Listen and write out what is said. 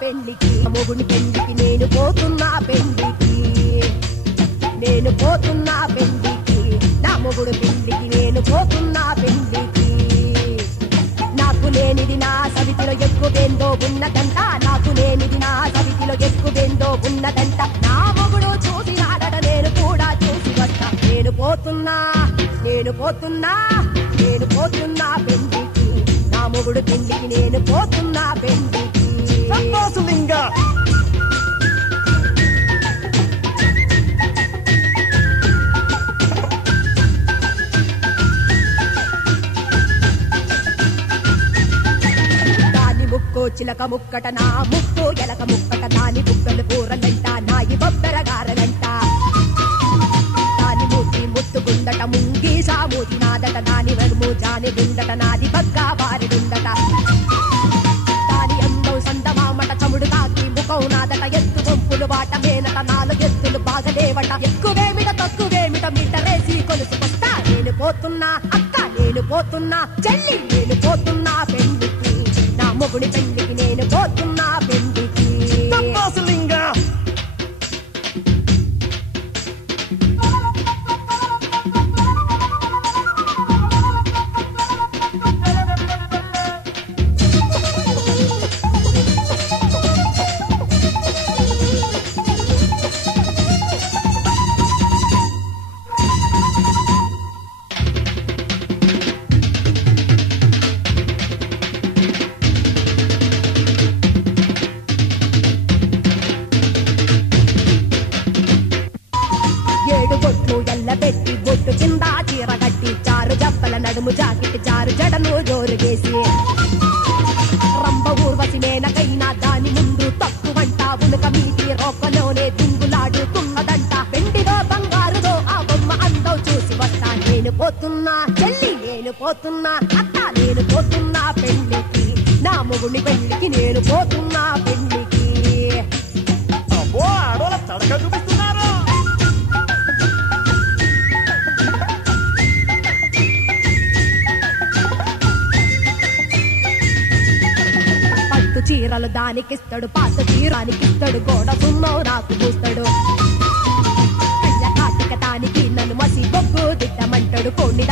పెళ్లికి మొగుని పెళ్లికి నేను పోతున్నా పెళ్లికి నేను పోతున్నా పెళ్లికి నా మొగుడు పెళ్లికి నేను పోతున్నా పెళ్లికి నాకు లేనిది నా సవితిలో ఎక్కువేందో ఉన్నదంట నాకు లేనిది నా సవితిలో ఎక్కువేందో ఉన్నదంట నా మొగుడు చూసినాడట నేను కూడా చూసి వస్తా నేను పోతున్నా నేను పోతున్నా నేను పోతున్నా పెళ్లికి నా మొగుడు పెళ్లికి నేను పోతున్నా పెళ్లికి సంతోషలింగా దాని ముక్కో చిలక ముక్కట నా ముక్కో ఎలక ముక్కట దాని బుక్కలు కూరలంట నాయి బొబ్బరగారలంట దాని మూతి ముత్తుకుందట ముంగి సామూతి నాదట దాని వెడుము జాని గుందట నాది బగ్గా బారిడుందట సందమామట చముడు తాకి ముఖౌనాదట ఎత్తు గొంపులు వాట మేనట నాలుగు ఎత్తులు బాగలేవట ఎక్కువేమిట తక్కువేమిట మీటరేసి కొలుసుకొస్తా నేను పోతున్నా అక్క నేను పోతున్నా చెల్లి నేను పోతున్నా పెళ్లికి నా మొగుడి పెళ్లికి నేను పోతున్నా పెళ్లికి సంతోషలింగా పెట్టి బొట్టు కింద చీర కట్టి చారు జప్పల నడుము జాకెట్ చారు జడను జోరుగేసి రంభ ఊర్వశి మేనకైనా దాని ముందు తక్కువంట ఉనక మీది రోకలోనే దింగులాడుతున్నదంట వెండిలో బంగారులో ఆ బొమ్మ అందం చూసి వస్తా నేను పోతున్నా చెల్లి నేను పోతున్నా అక్క నేను పోతున్నా పెళ్లికి నా మొగుడి పెళ్లికి నేను పోతున్నా పెళ్లికి అబ్బో ఆడోళ్ళ తడక చూపిస్తున్నారు చీరలు దానికిస్తాడు పాత చీరానికిస్తాడు గోడ సున్నో నాకు పూస్తాడు కళ్ళ కాటిక తానికి నన్ను మసి బొగ్గు దిట్టమంటాడు కొన్ని